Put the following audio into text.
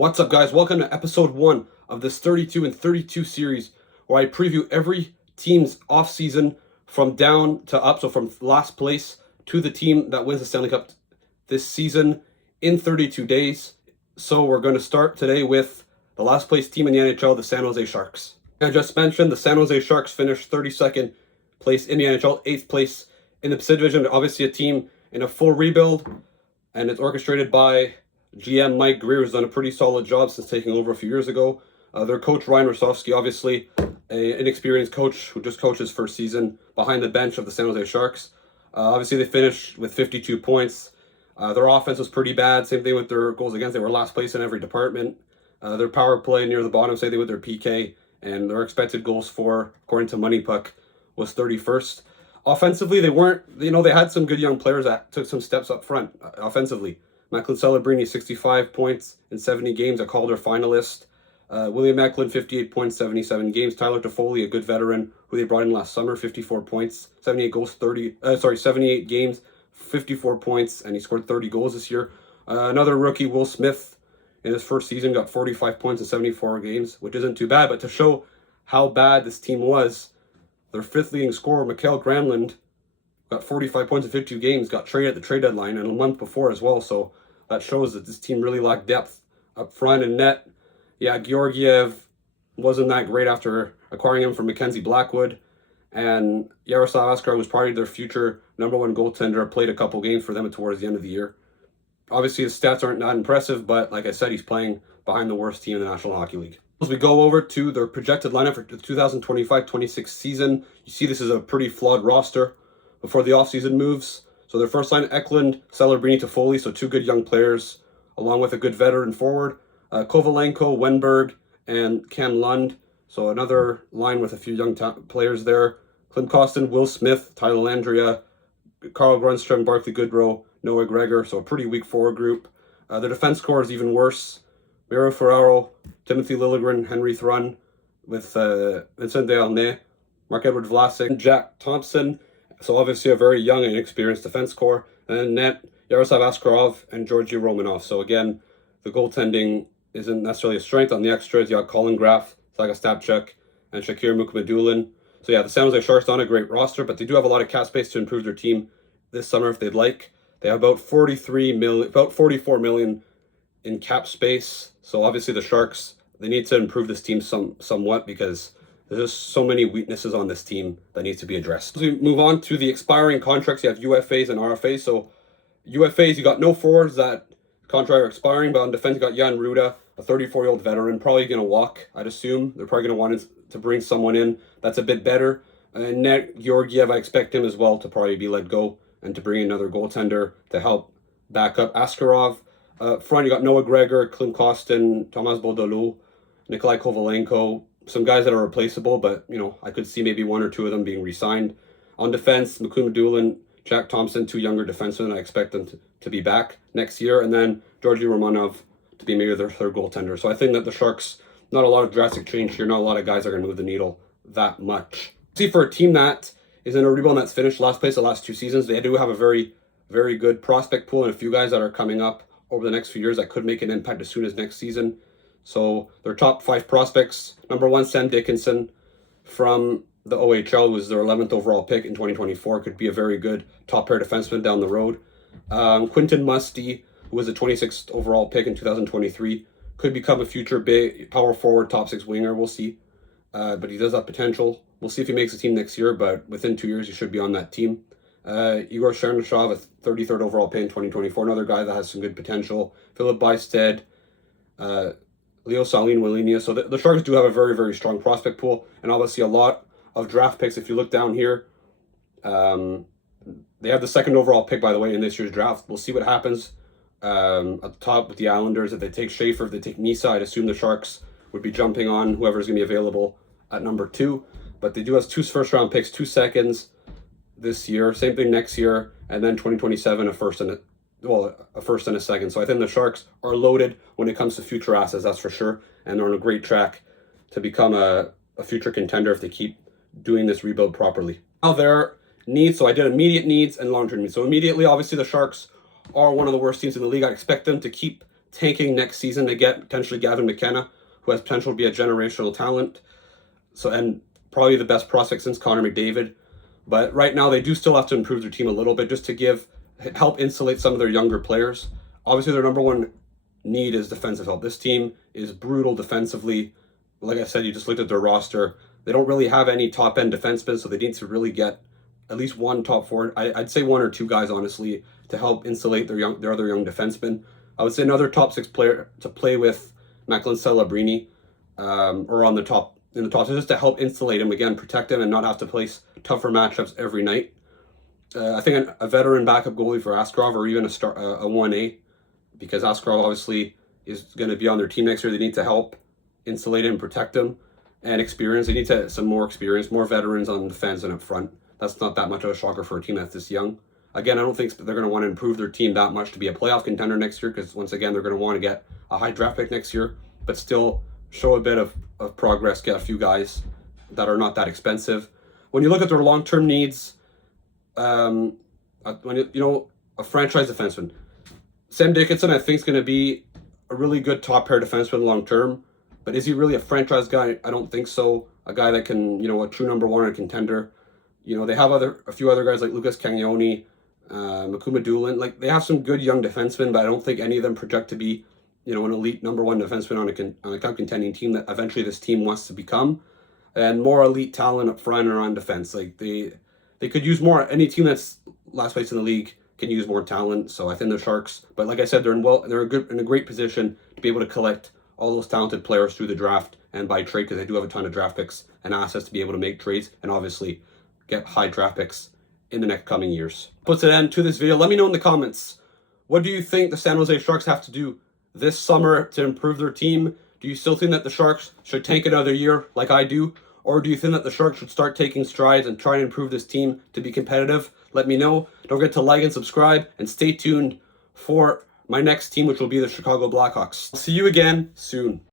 What's up, guys? Welcome to episode 1 of this 32 and 32 series where I preview every team's offseason from down to up, so from last place to the team that wins the Stanley Cup this season in 32 days. So we're going to start today with the last place team in the NHL, the San Jose Sharks. I just mentioned the San Jose Sharks finished 32nd place in the NHL, 8th place in the Pacific Division. Obviously a team in a full rebuild, and it's orchestrated by GM Mike Greer, has done a pretty solid job since taking over a few years ago. Their coach, Ryan Rosofsky, obviously an inexperienced coach who just coached his first season behind the bench of the San Jose Sharks. Obviously, they finished with 52 points. Their offense was pretty bad. Same thing with their goals against. They were last place in every department. Their power play near the bottom, same thing with their PK. And their expected goals for, according to Money Puck, was 31st. Offensively, they weren't, they had some good young players that took some steps up front offensively. Macklin Celebrini, 65 points in 70 games, a Calder finalist. William Macklin, 58 points, 77 games. Tyler Toffoli, a good veteran who they brought in last summer, 54 points, 78 goals, 78 games, 54 points, and he scored 30 goals this year. Another rookie, Will Smith, in his first season, got 45 points in 74 games, which isn't too bad. But to show how bad this team was, their fifth leading scorer, Mikael Granlund, got 45 points in 52 games, got traded at the trade deadline and a month before as well. So that shows that this team really lacked depth up front and net. Yeah, Georgiev wasn't that great after acquiring him from Mackenzie Blackwood. And Yaroslav Askarov was probably their future number one goaltender, played a couple games for them towards the end of the year. Obviously, his stats aren't that impressive, but like I said, he's playing behind the worst team in the National Hockey League. As we go over to their projected lineup for the 2025-26 season, you see this is a pretty flawed roster before the offseason moves. So their first line, Eklund, Celebrini, Toffoli, so two good young players, along with a good veteran forward. Kovalenko, Wenberg, and Cam Lund. So another line with a few young players there. Klim Kostin, Will Smith, Tyler Landria, Carl Grunstrom, Barclay Goodrow, Noah Gregor. So a pretty weak forward group. The defense core is even worse. Miro Ferraro, Timothy Liljegren, Henry Thrun, with Vincent Dearnay, Mark-Edward Vlasic, Jack Thompson. So obviously a very young and inexperienced defense core. And then net, Yaroslav Askarov and Georgi Romanov. So again, the goaltending isn't necessarily a strength. On the extras, you got Colin Graff, Saga Stapchuk, and Shakir Mukhamadullin. So yeah, the San Jose Sharks aren't a great roster, but they do have a lot of cap space to improve their team this summer if they'd like. They have about 44 million in cap space. So obviously the Sharks, they need to improve this team somewhat because there's just so many weaknesses on this team that needs to be addressed. As we move on to the expiring contracts, you have UFAs and RFAs. So UFAs, you got no forwards that contract are expiring, but on defense, you got Jan Ruda, a 34-year-old veteran, probably going to walk, I'd assume. They're probably going to want to bring someone in that's a bit better. And net, Georgiev, I expect him as well to probably be let go and to bring another goaltender to help back up Askarov. Front, you got Noah Gregor, Klim Kostin, Tomas Bodolou, Nikolai Kovalenko, some guys that are replaceable, but, I could see maybe one or two of them being re-signed. On defense, Mukhamadullin, Jack Thompson, two younger defensemen. I expect them to be back next year. And then Georgi Romanov to be maybe their third goaltender. So I think that the Sharks, not a lot of drastic change here. Not a lot of guys are going to move the needle that much. See, for a team that is in a rebuild that's finished last place the last two seasons, they do have a very, very good prospect pool and a few guys that are coming up over the next few years that could make an impact as soon as next season. So their top 5 prospects, number 1, Sam Dickinson from the OHL, was their 11th overall pick in 2024, could be a very good top pair defenseman down the road. Quinton Musty, who was a 26th overall pick in 2023, could become a future big power forward, top 6 winger. We'll see. But he does have potential. We'll see if he makes the team next year, but within 2 years, he should be on that team. Igor Chernyshov, a 33rd overall pick in 2024, another guy that has some good potential. Philip Bysted, Leo Salin, Wallenia. So the Sharks do have a very, very strong prospect pool, and obviously a lot of draft picks. If you look down here, they have the 2nd overall pick, by the way, in this year's draft. We'll see what happens at the top with the Islanders. If they take Schaefer, if they take Misa, I'd assume the Sharks would be jumping on whoever's going to be available at number 2. But they do have 2 first-round picks, 2 seconds this year, same thing next year, and then 2027, a first and a second. So I think the Sharks are loaded when it comes to future assets, that's for sure, and they're on a great track to become a future contender if they keep doing this rebuild properly. Now their needs, so I did immediate needs and long-term needs. So immediately, obviously, the Sharks are one of the worst teams in the league. I expect them to keep tanking next season to get potentially Gavin McKenna, who has potential to be a generational talent. So, and probably the best prospect since Connor McDavid. But right now they do still have to improve their team a little bit just to help insulate some of their younger players. Obviously their number one need is defensive help. This team is brutal defensively. Like I said, you just looked at their roster. They don't really have any top end defensemen, so they need to really get at least one top four. I'd say one or two guys, honestly, to help insulate their other young defensemen. I would say another top six player to play with Macklin Celebrini, or in the top just to help insulate him again, protect him, and not have to place tougher matchups every night. I think a veteran backup goalie for Askarov, or even a 1A, because Askarov obviously is going to be on their team next year. They need to help insulate him, protect him, and experience. They need some more experience, more veterans on defense and up front. That's not that much of a shocker for a team that's this young. Again, I don't think they're going to want to improve their team that much to be a playoff contender next year, because once again, they're going to want to get a high draft pick next year, but still show a bit of progress, get a few guys that are not that expensive. When you look at their long-term needs, a franchise defenseman, Sam Dickinson, I think, is going to be a really good top pair defenseman long-term, but is he really a franchise guy? I don't think so. A guy that can, a true number one and contender. They have a few other guys like Lucas Cagnoni, Makuma Doolin. Like, they have some good young defensemen, but I don't think any of them project to be, an elite number one defenseman on a cup contending team that eventually this team wants to become. And more elite talent up front or on defense. Like, they could use more. Any team that's last place in the league can use more talent. So I think the Sharks, but like I said, they're in a great position to be able to collect all those talented players through the draft and by trade, because they do have a ton of draft picks and assets to be able to make trades and obviously get high draft picks in the next coming years. Puts an end to this video. Let me know in the comments, what do you think the San Jose Sharks have to do this summer to improve their team? Do you still think that the Sharks should tank another year like I do? Or do you think that the Sharks should start taking strides and try and improve this team to be competitive? Let me know. Don't forget to like and subscribe, and stay tuned for my next team, which will be the Chicago Blackhawks. I'll see you again soon.